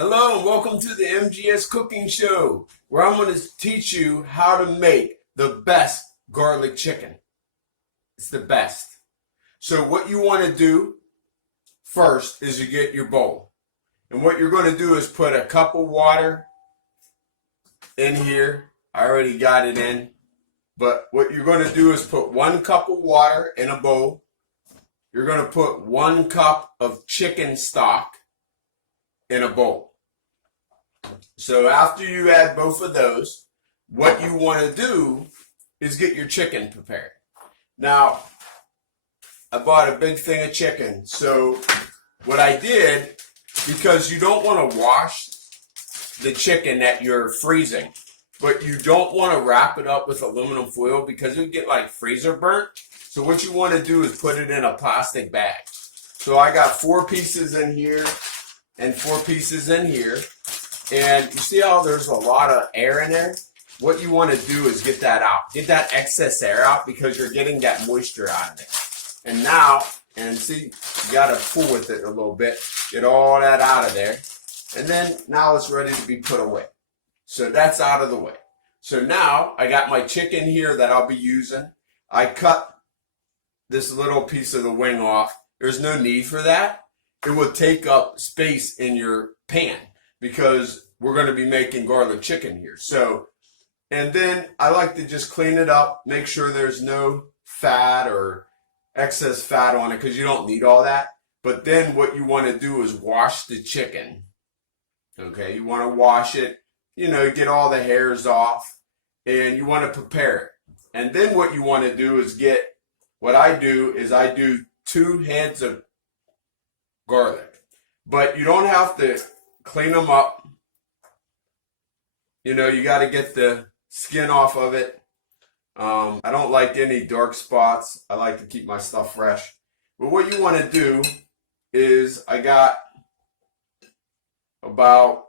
Hello and welcome to the MGS Cooking Show, where I'm going to teach you how to make the best garlic chicken. It's the best. So what you want to do first is you get your bowl. And what you're going to do is put a cup of water in here. I already got it in. But what you're going to do is put 1 cup of water in a bowl. You're going to put 1 cup of chicken stock in a bowl. So after you add both of those, what you want to do is get your chicken prepared. Now, I bought a big thing of chicken. So what I did, because you don't want to wash the chicken that you're freezing, but you don't want to wrap it up with aluminum foil because it would get like freezer burnt. So what you want to do is put it in a plastic bag. So I got 4 pieces in here and 4 pieces in here. And you see how there's a lot of air in there? What you want to do is get that out. Get that excess air out because you're getting that moisture out of it. And now, and see, you got to pull with it a little bit. Get all that out of there. And then now it's ready to be put away. So that's out of the way. So now I got my chicken here that I'll be using. I cut this little piece of the wing off. There's no need for that. It will take up space in your pan, because we're going to be making garlic chicken here. So, and then I like to just clean it up, make sure there's no fat or excess fat on it, because you don't need all that. But then what you want to do is wash the chicken. Okay, you want to wash it, get all the hairs off, and you want to prepare it. And then what you want to do is what I do is I do 2 heads of garlic. But you don't have to clean them up. You got to get the skin off of it. I don't like any dark spots. I like to keep my stuff fresh. But what you want to do is I got about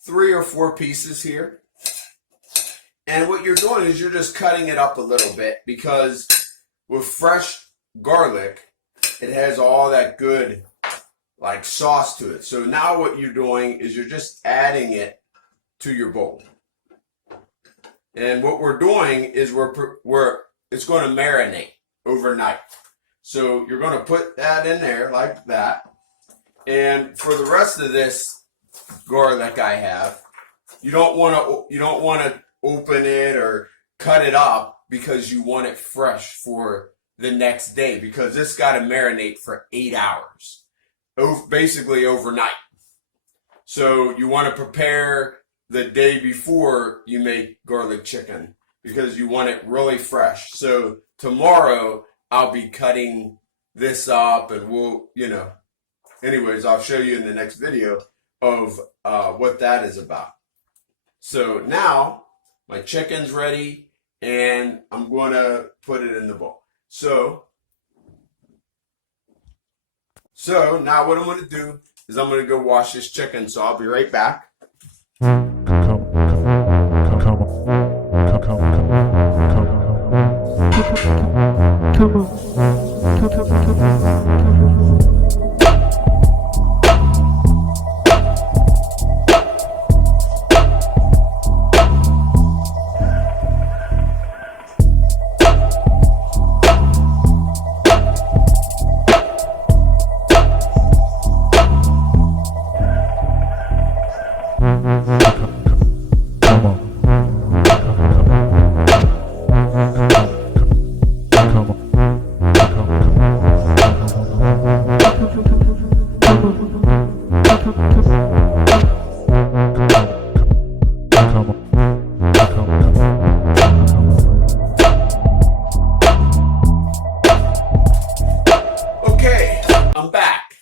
3 or 4 pieces here. And what you're doing is you're just cutting it up a little bit, because with fresh garlic, it has all that good sauce to it. So now what you're doing is you're just adding it to your bowl. And what we're doing is it's going to marinate overnight. So you're going to put that in there like that. And for the rest of this garlic I have, you don't want to open it or cut it up, because you want it fresh for the next day, because this got to marinate for 8 hours. Basically overnight. So you want to prepare the day before you make garlic chicken, because you want it really fresh. So tomorrow I'll be cutting this up, and anyways, I'll show you in the next video of what that is about. So now my chicken's ready, and I'm going to put it in the bowl. So now what I'm going to do is I'm going to go wash this chicken, so I'll be right back. Okay, I'm back.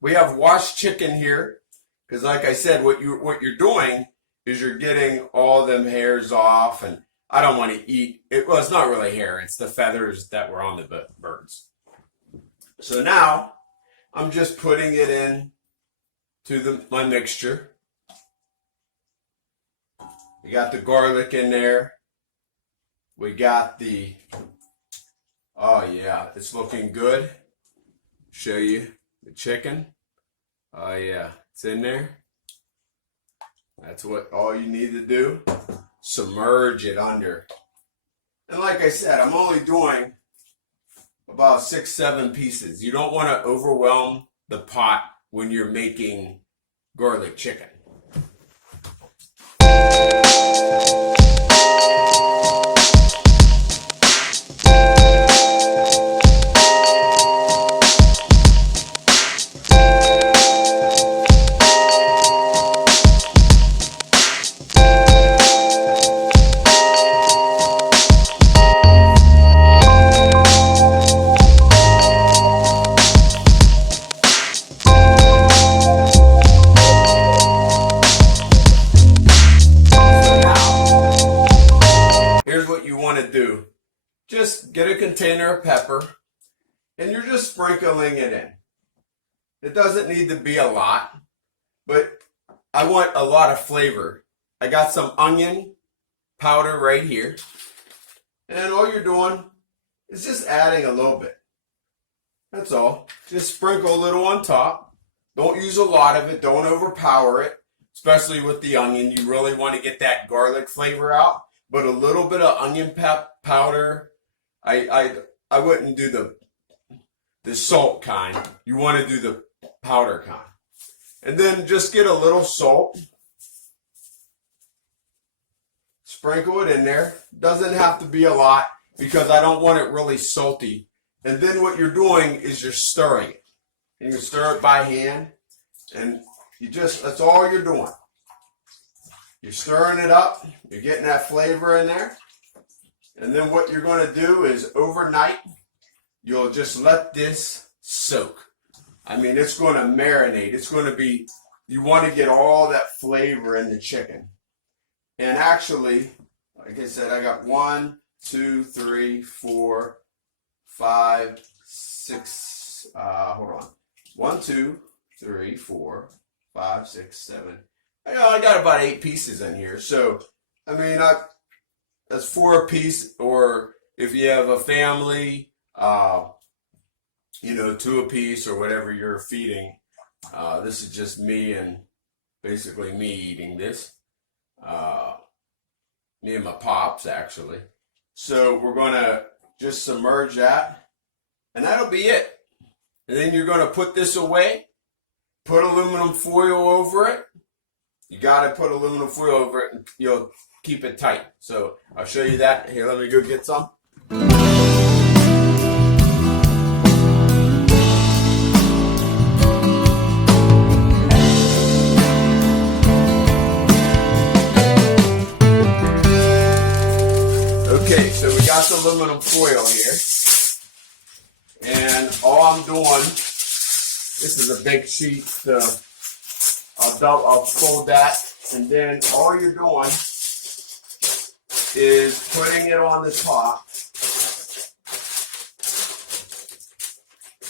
We have washed chicken here, because like I said, what you're doing is you're getting all them hairs off, and I don't want to eat it. Well, it's not really hair, it's the feathers that were on the birds. So now I'm just putting it in to my mixture. We got the garlic in there. We got oh yeah, it's looking good. Show you the chicken. Oh yeah, It's in there. That's what all you need to do. Submerge it under. And like I said, I'm only doing about 6-7 pieces. You don't want to overwhelm the pot when you're making garlic chicken. Do, just get a container of pepper and you're just sprinkling it in. It doesn't need to be a lot, but I want a lot of flavor. I got some onion powder right here, and all you're doing is just adding a little bit. That's all. Just sprinkle a little on top. Don't use a lot of it. Don't overpower it, especially with the onion. You really want to get that garlic flavor out. But a little bit of onion powder. I wouldn't do the salt kind. You want to do the powder kind. And then just get a little salt. Sprinkle it in there. Doesn't have to be a lot because I don't want it really salty. And then what you're doing is you're stirring it. You can stir it by hand. And that's all you're doing. You're stirring it up, you're getting that flavor in there. And then what you're going to do is overnight, you'll just let this soak. I mean, it's going to marinate. It's going to be, you want to get all that flavor in the chicken. And actually, like I said, I got 1, 2, 3, 4, 5, 6, hold on. 1, 2, 3, 4, 5, 6, 7. I got about 8 pieces in here. So, I mean, that's 4 a piece, or if you have a family, 2 a piece or whatever you're feeding. This is just me and basically me eating this. Me and my pops, actually. So we're going to just submerge that, and that'll be it. And then you're going to put this away, put aluminum foil over it. You got to put aluminum foil over it and you'll keep it tight. So I'll show you that. Here, let me go get some. Okay, so we got the aluminum foil here. And all I'm doing, this is a big sheet, so I'll fold that, and then all you're doing is putting it on the top,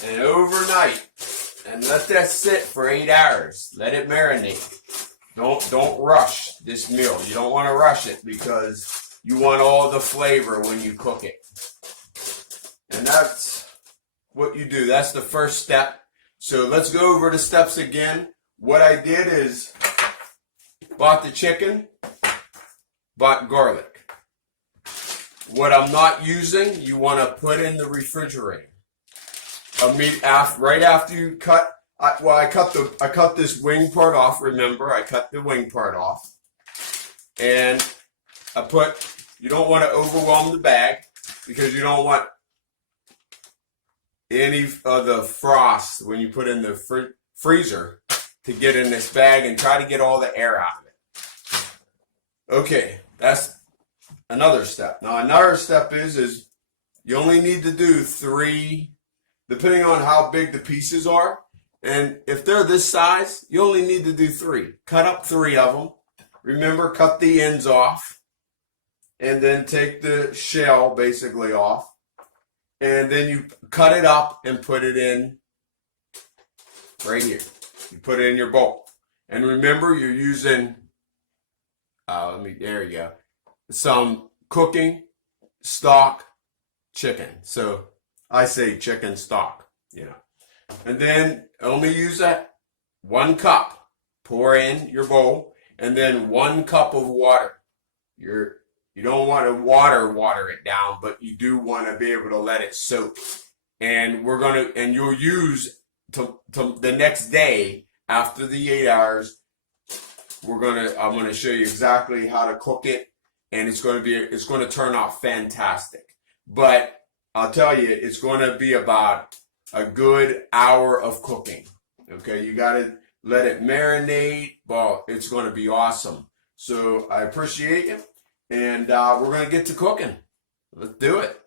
and overnight, and let that sit for 8 hours. Let it marinate. Don't rush this meal. You don't want to rush it because you want all the flavor when you cook it. And that's what you do. That's the first step. So let's go over the steps again. What I did is bought the chicken, bought garlic. What I'm not using, you want to put in the refrigerator. Right after you cut, I cut this wing part off. Remember, I cut the wing part off, and you don't want to overwhelm the bag because you don't want any of the frost when you put in the freezer to get in this bag and try to get all the air out of it. Okay, that's another step. Now another step is you only need to do 3, depending on how big the pieces are. And if they're this size, you only need to do 3. Cut up 3 of them. Remember, cut the ends off. And then take the shell basically off. And then you cut it up and put it in right here. You put it in your bowl. And remember, you're using, there you go, some cooking stock chicken. So I say chicken stock, And then only use that 1 cup. pour in your bowl, and then 1 cup of water. You don't want to water it down, but you do want to be able to let it soak. And you'll use to the next day after the 8 hours. I'm gonna show you exactly how to cook it, and it's going to turn out fantastic. But I'll tell you, it's going to be about a good hour of cooking. Okay, you got to let it marinate. Well, it's going to be awesome. So I appreciate you, and we're going to get to cooking. Let's do it.